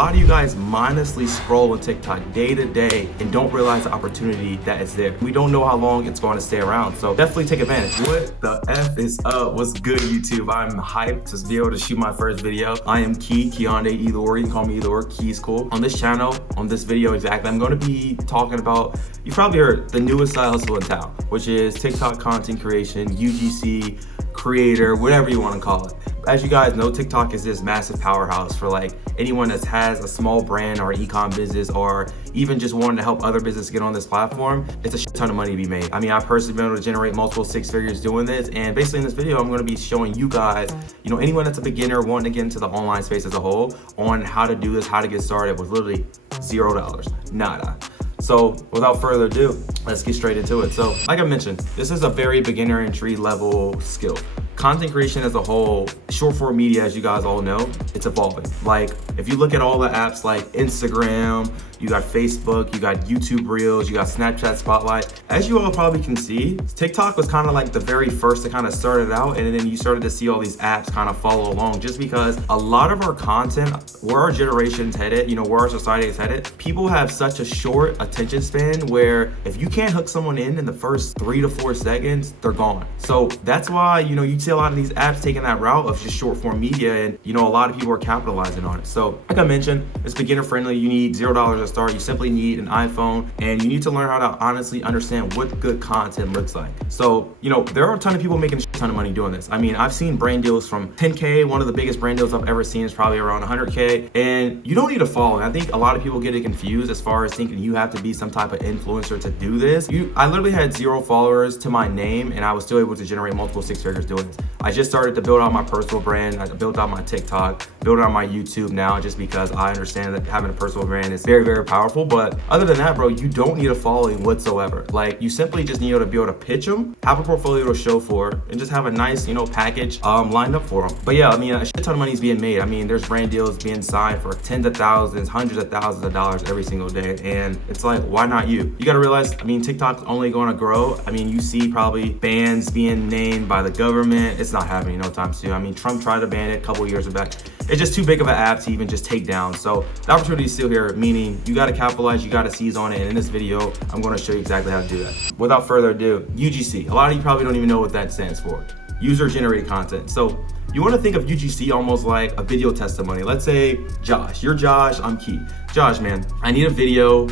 lot of you guys mindlessly scroll on TikTok day to day and don't realize the opportunity that is there. We don't know how long it's going to stay around, so definitely take advantage. What the F is up? What's good, YouTube? I'm hyped to be able to shoot my first video. I am Key, Keonde, either or. You can call me either or. Key's cool. On this channel, on this video exactly, I'm going to be talking about, you probably heard, the newest side hustle in town, which is TikTok content creation, UGC, creator, whatever you want to call it. As you guys know, TikTok is this massive powerhouse for like anyone that has a small brand or e-com business, or even just wanting to help other businesses get on this platform. It's a shit ton of money to be made. I mean, I've personally been able to generate multiple six figures doing this, and basically in this video, I'm going to be showing you guys, you know, anyone that's a beginner wanting to get into the online space as a whole, on how to do this, how to get started with literally $0, nada. So without further ado, let's get straight into it. So like I mentioned, this is a very beginner entry level skill. Content creation as a whole, short form media, as you guys all know, it's evolving. Like if you look at all the apps like Instagram, you got Facebook, you got YouTube Reels, you got Snapchat Spotlight. As you all probably can see, TikTok was kind of like the very first to kind of start it out, and then you started to see all these apps kind of follow along, just because a lot of our content, where our generation's headed, you know, where our society is headed, people have such a short attention span where if you can't hook someone in the first 3 to 4 seconds, they're gone. So that's why, you know, you see a lot of these apps taking that route of just short form media, and you know, a lot of people are capitalizing on it. So like I mentioned, it's beginner friendly. You need $0 to start. You simply need an iPhone, and you need to learn how to honestly understand what good content looks like. So, you know, there are a ton of people making a ton of money doing this. I mean, I've seen brand deals from 10K. One of the biggest brand deals I've ever seen is probably around 100K. And you don't need a following. I think a lot of people get it confused as far as thinking you have to be some type of influencer to do this. I literally had 0 followers to my name, and I was still able to generate multiple six figures doing this. I just started to build out my personal brand. I built out my TikTok, built out my YouTube now, just because I understand that having a personal brand is very, very powerful. But other than that, bro, you don't need a following whatsoever. Like, you simply just need to be able to pitch them, have a portfolio to show for it, and just have a nice, you know, package lined up for them. But yeah, I mean, a shit ton of money is being made. I mean, there's brand deals being signed for tens of thousands, hundreds of thousands of dollars every single day. And it's like, why not you? You got to realize, I mean, TikTok's only going to grow. I mean, you see probably bans being named by the government. It's not happening no time soon. I mean, Trump tried to ban it a couple years back. It's just too big of an app to even just take down. So the opportunity is still here, meaning you got to capitalize, you got to seize on it. And in this video, I'm going to show you exactly how to do that. Without further ado, UGC. A lot of you probably don't even know what that stands for. User generated content. So you want to think of UGC almost like a video testimony. Let's say Josh, you're Josh, I'm Key. Josh, man, I need a video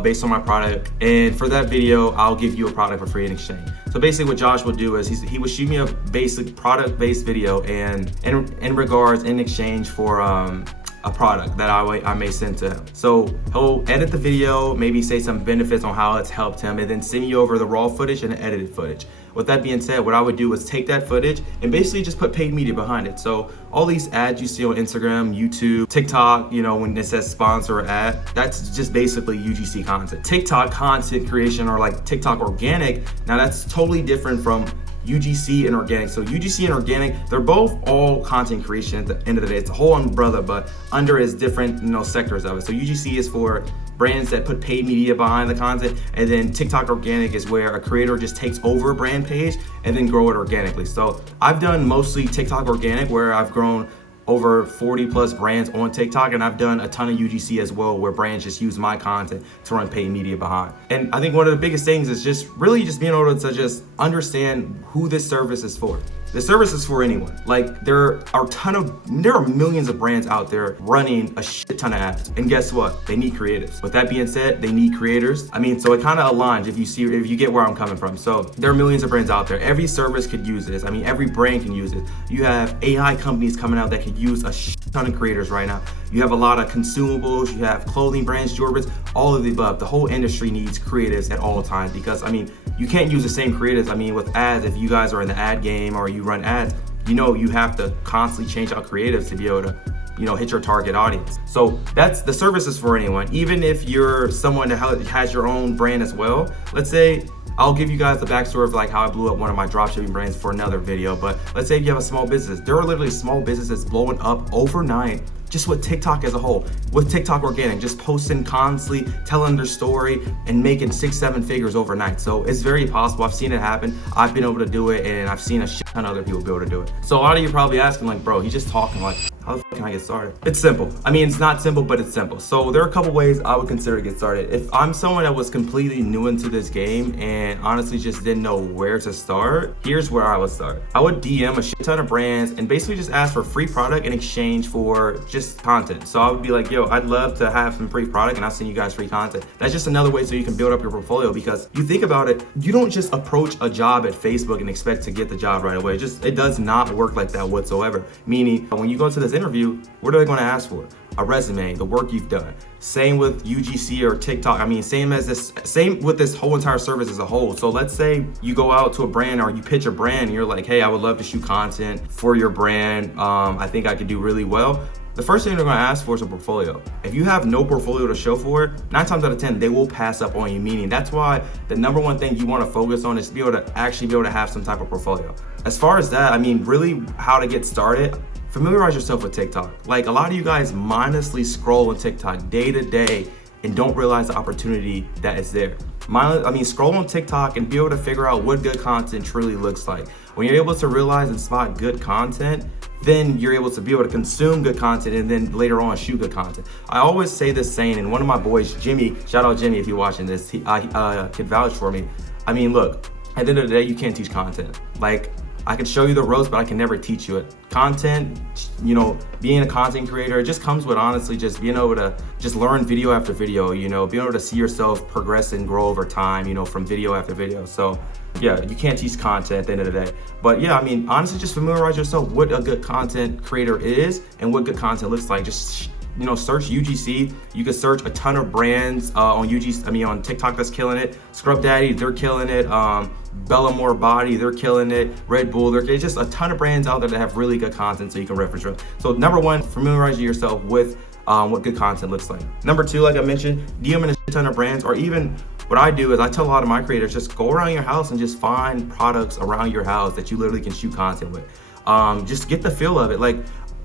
based on my product, and for that video, I'll give you a product for free in exchange. So basically what Josh will do is he will shoot me a basic product-based video, and in exchange for a product that I may send to him. So he'll edit the video, maybe say some benefits on how it's helped him, and then send you over the raw footage and the edited footage. With that being said, what I would do is take that footage and basically just put paid media behind it. So all these ads you see on Instagram, YouTube, TikTok, you know, when it says sponsor ad, that's just basically UGC content. TikTok content creation, or like TikTok organic, now that's totally different from UGC and organic. So UGC and organic, they're both all content creation at the end of the day. It's a whole umbrella, but under is different, you know, sectors of it. So UGC is for brands that put paid media behind the content, and then TikTok organic is where a creator just takes over a brand page and then grow it organically. So I've done mostly TikTok organic, where I've grown over 40 plus brands on TikTok, and I've done a ton of UGC as well, where brands just use my content to run paid media behind. And I think one of the biggest things is just really just being able to just understand who this service is for. The service is for anyone. Like there are millions of brands out there running a shit ton of ads. And guess what? They need creatives. With that being said, they need creators. I mean, so it kind of aligns if you get where I'm coming from. So there are millions of brands out there. Every service could use this. I mean, every brand can use it. You have AI companies coming out that could use a shit ton of creators right now. You have a lot of consumables, you have clothing brands, jewelry brands, all of the above. The whole industry needs creatives at all times, because I mean, you can't use the same creatives. I mean, with ads, if you guys are in the ad game or you run ads, you know, you have to constantly change out creatives to be able to, you know, hit your target audience. So that's the service is for anyone. Even if you're someone that has your own brand as well. Let's say, I'll give you guys the backstory of like how I blew up one of my dropshipping brands for another video. But let's say you have a small business. There are literally small businesses blowing up overnight just with TikTok as a whole, with TikTok organic, just posting constantly, telling their story and making 6-7 figures overnight. So it's very possible. I've seen it happen. I've been able to do it, and I've seen a shit ton of other people be able to do it. So a lot of you are probably asking like, bro, he's just talking, like, how the fuck can I get started? It's simple. I mean, it's not simple, but it's simple. So there are a couple ways I would consider to get started. If I'm someone that was completely new into this game and honestly just didn't know where to start, here's where I would start. I would DM a shit ton of brands and basically just ask for free product in exchange for just content. So I would be like, yo, I'd love to have some free product and I'll send you guys free content. That's just another way so you can build up your portfolio, because you think about it, you don't just approach a job at Facebook and expect to get the job right away. It does not work like that whatsoever. Meaning, when you go to this interview, what are they going to ask for? A resume, the work you've done. Same with UGC or TikTok. I mean, same with this whole entire service as a whole. So let's say you go out to a brand or you pitch a brand and you're like, hey, I would love to shoot content for your brand. I think I could do really well. The first thing they're gonna ask for is a portfolio. If you have no portfolio to show for it, 9 times out of 10, they will pass up on you. Meaning that's why the number one thing you wanna focus on is to be able to actually be able to have some type of portfolio. As far as that, I mean, really how to get started, familiarize yourself with TikTok. Like, a lot of you guys mindlessly scroll on TikTok day to day and don't realize the opportunity that is there. Scroll on TikTok and be able to figure out what good content truly looks like. When you're able to realize and spot good content, then you're able to be able to consume good content and then later on shoot good content. I always say this saying, and one of my boys, Jimmy, shout out Jimmy if you're watching this, he could vouch for me. I mean, look, at the end of the day, you can't teach content. Like, I can show you the ropes, but I can never teach you it. Content, you know, being a content creator, it just comes with honestly just being able to just learn video after video, you know, being able to see yourself progress and grow over time, you know, from video after video. So yeah, you can't teach content at the end of the day. But yeah, I mean, honestly, just familiarize yourself what a good content creator is and what good content looks like. Just, you know, search UGC. You can search a ton of brands on UGC. On TikTok that's killing it. Scrub Daddy, they're killing it. Bellamore Body, they're killing it. Red Bull, there's just a ton of brands out there that have really good content so you can reference them. So number one, familiarize yourself with what good content looks like. Number two, like I mentioned, DMing a ton of brands, or even what I do is I tell a lot of my creators, just go around your house and just find products around your house that you literally can shoot content with. Just get the feel of it. Like,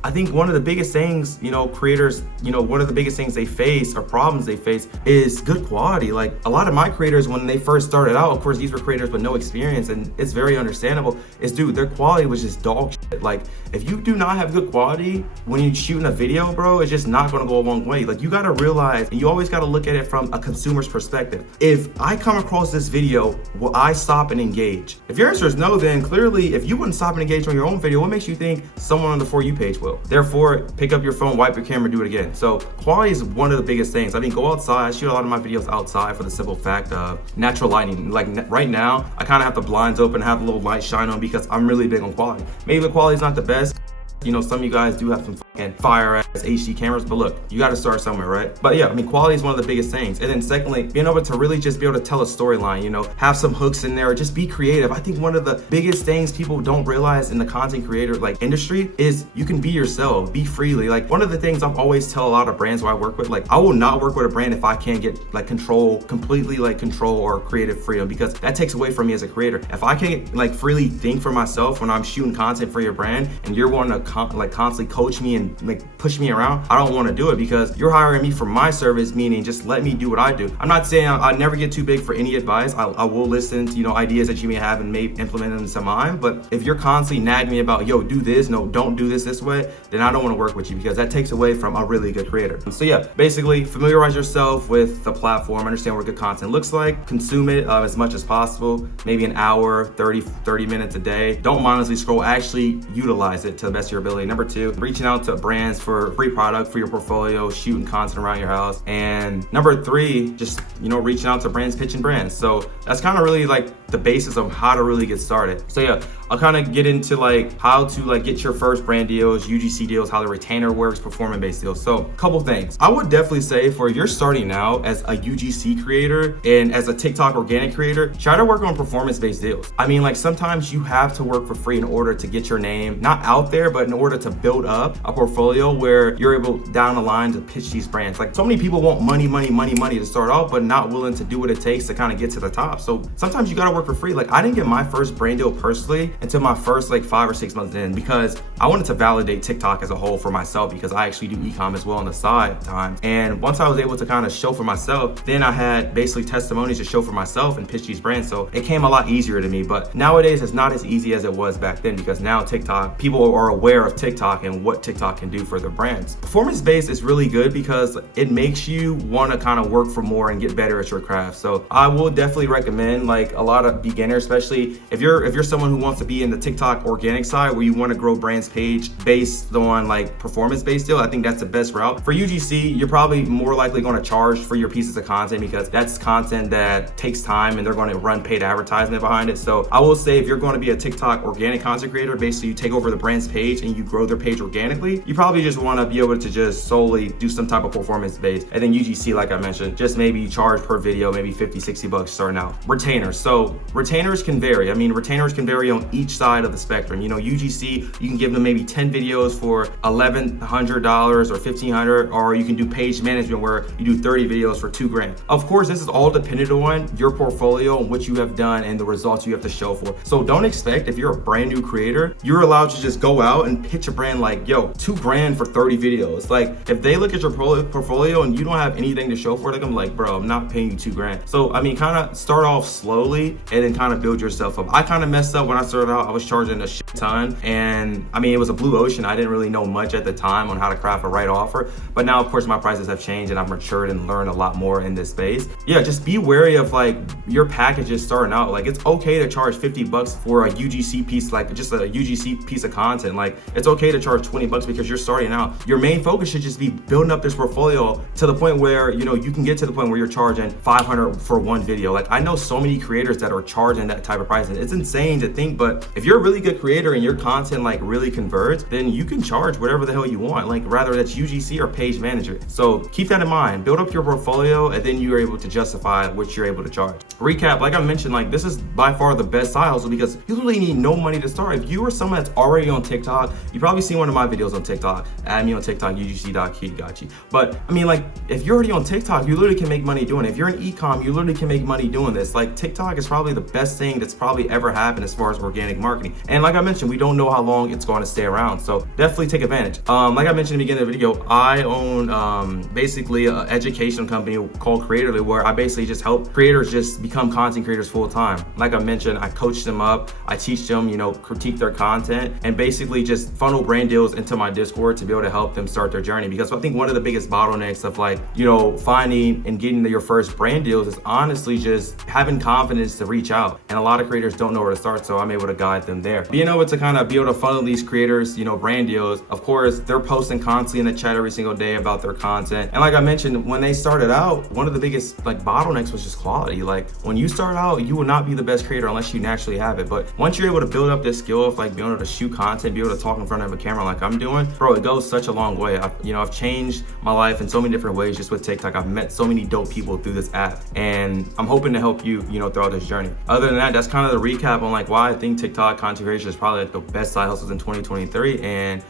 I think one of the biggest things, you know, creators, you know, one of the biggest things they face or problems they face is good quality. Like, a lot of my creators, when they first started out, of course, these were creators with no experience, and it's very understandable, is, dude, their quality was just dog shit. Like, if you do not have good quality when you're shooting a video, bro, it's just not gonna go a long way. Like, you gotta realize, and you always gotta look at it from a consumer's perspective. If I come across this video, will I stop and engage? If your answer is no, then clearly, if you wouldn't stop and engage on your own video, what makes you think someone on the For You page will? Therefore, pick up your phone, wipe your camera, do it again. So quality is one of the biggest things. I mean, go outside. I shoot a lot of my videos outside for the simple fact of natural lighting. Like right now, I kind of have the blinds open, have a little light shine on because I'm really big on quality. Maybe the quality is not the best. You know, some of you guys do have some fucking fire ass HD cameras, but look, you got to start somewhere, right? But yeah, I mean, quality is one of the biggest things. And then secondly, being able to really just be able to tell a storyline, you know, have some hooks in there, just be creative. I think one of the biggest things people don't realize in the content creator like industry is you can be yourself, be freely. Like, one of the things I've always tell a lot of brands who I work with, like, I will not work with a brand if I can't get like completely control or creative freedom, because that takes away from me as a creator. If I can't like freely think for myself when I'm shooting content for your brand and you're wanting to constantly coach me and like push me around, I don't want to do it, because you're hiring me for my service, meaning just let me do what I do. I'm not saying I never get too big for any advice. I will listen to, you know, ideas that you may have and may implement them into mine, but if you're constantly nagging me about, yo, do this, no, don't do this way, then I don't want to work with you, because that takes away from a really good creator. So yeah, basically familiarize yourself with the platform, understand what good content looks like, consume it as much as possible, maybe an hour, 30 minutes a day. Don't mindlessly scroll, actually utilize it to the best of your ability. Number two, reaching out to brands for free product for your portfolio, shooting content around your house. And number three, just, you know, reaching out to brands, pitching brands. So that's kind of really like the basis of how to really get started. So yeah, I'll kind of get into like how to like get your first brand deals, UGC deals, how the retainer works, performance-based deals. So a couple things. I would definitely say for you're starting out as a UGC creator and as a TikTok organic creator, try to work on performance-based deals. I mean, like, sometimes you have to work for free in order to get your name, not out there, but in order to build up a portfolio where you're able down the line to pitch these brands. Like, so many people want money to start off, but not willing to do what it takes to kind of get to the top. So sometimes you gotta work start for free. Like I didn't get my first brand deal personally until my first like 5 or 6 months in, because I wanted to validate TikTok as a whole for myself, because I actually do e-com as well on the side times. And once I was able to kind of show for myself, then I had basically testimonies to show for myself and pitch these brands. So it came a lot easier to me. But nowadays it's not as easy as it was back then, because now TikTok, people are aware of TikTok and what TikTok can do for their brands. Performance-based is really good because it makes you want to kind of work for more and get better at your craft. So I will definitely recommend, like, a lot of beginners, especially if you're someone who wants to be in the TikTok organic side where you want to grow brands page based on like performance-based deal. I think that's the best route. For UGC, you're probably more likely going to charge for your pieces of content, because that's content that takes time and they're going to run paid advertisement behind it. So I will say, if you're going to be a TikTok organic content creator, basically you take over the brand's page and you grow their page organically, you probably just want to be able to just solely do some type of performance based. And then UGC, like I mentioned, just maybe charge per video, maybe 50, 60 bucks starting out. Retainers. So retainers can vary. I mean, retainers can vary on each side of the spectrum. You know, UGC, you can give them maybe 10 videos for $1,100 or $1,500, or you can do page management where you do 30 videos for $2,000. Of course, this is all dependent on your portfolio and what you have done and the results you have to show for. So don't expect, if you're a brand new creator, you're allowed to just go out and pitch a brand like, yo, $2,000 for 30 videos. Like, if they look at your portfolio and you don't have anything to show for it, I'm like, bro, I'm not paying you $2,000. So I mean, kind of start off slowly and then kind of build yourself up. I kind of messed up when I started out. I was charging a shit ton, and I mean, it was a blue ocean. I didn't really know much at the time on how to craft a right offer, but now of course my prices have changed and I've matured and learned a lot more in this space. Yeah, just be wary of like your packages starting out. Like, it's okay to charge 50 bucks for a UGC piece, like just a UGC piece of content. Like, it's okay to charge 20 bucks because you're starting out. Your main focus should just be building up this portfolio to the point where, you know, you can get to the point where you're charging $500 for one video. Like, I know so many creators that are charging that type of price, and it's insane to think, but if you're a really good creator and your content like really converts, then you can charge whatever the hell you want, like rather that's UGC or page management. So keep that in mind, build up your portfolio, and then you're able to justify what you're able to charge. Recap, like I mentioned, like this is by far the best side hustle because you literally need no money to start. If you are someone that's already on TikTok, you probably seen one of my videos on TikTok. Add me on TikTok, UGC.key. But I mean, like, if you're already on TikTok, you literally can make money doing it. If you're in e-com, you literally can make money doing this. Like, TikTok is probably the best thing that's probably ever happened as far as organic marketing. And like I mentioned, we don't know how long it's going to stay around, so definitely take advantage. Like I mentioned in the beginning of the video, I own basically an education company called Creatorly, where I basically just help creators just become content creators full time. Like I mentioned, I coach them up, I teach them, you know, critique their content, and basically just funnel brand deals into my Discord to be able to help them start their journey. Because I think one of the biggest bottlenecks of, like, you know, finding and getting to your first brand deals is honestly just having confidence to reach out. And a lot of creators don't know where to start, so I'm able to guide them there. Being able to kind of be able to funnel these creators, you know, brand deals, of course, they're posting constantly in the chat every single day about their content. And like I mentioned, when they started out, one of the biggest like bottlenecks was just quality. Like, when you start out, you will not be the best creator unless you naturally have it. But once you're able to build up this skill of like being able to shoot content, be able to talk in front of a camera like I'm doing, bro, it goes such a long way. I've changed my life in so many different ways just with TikTok. I've met so many dope people through this app, and I'm hoping to help you, you know, throughout this journey. Other than that, that's kind of the recap on like why I think TikTok content creation is probably like the best side hustles in 2023. And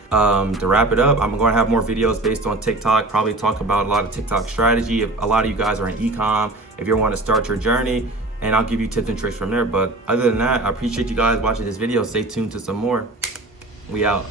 to wrap it up, I'm going to have more videos based on TikTok, probably talk about a lot of TikTok strategy. If a lot of you guys are in e-com, if you want to start your journey, and I'll give you tips and tricks from there. But other than that, I appreciate you guys watching this video. Stay tuned to some more. We out.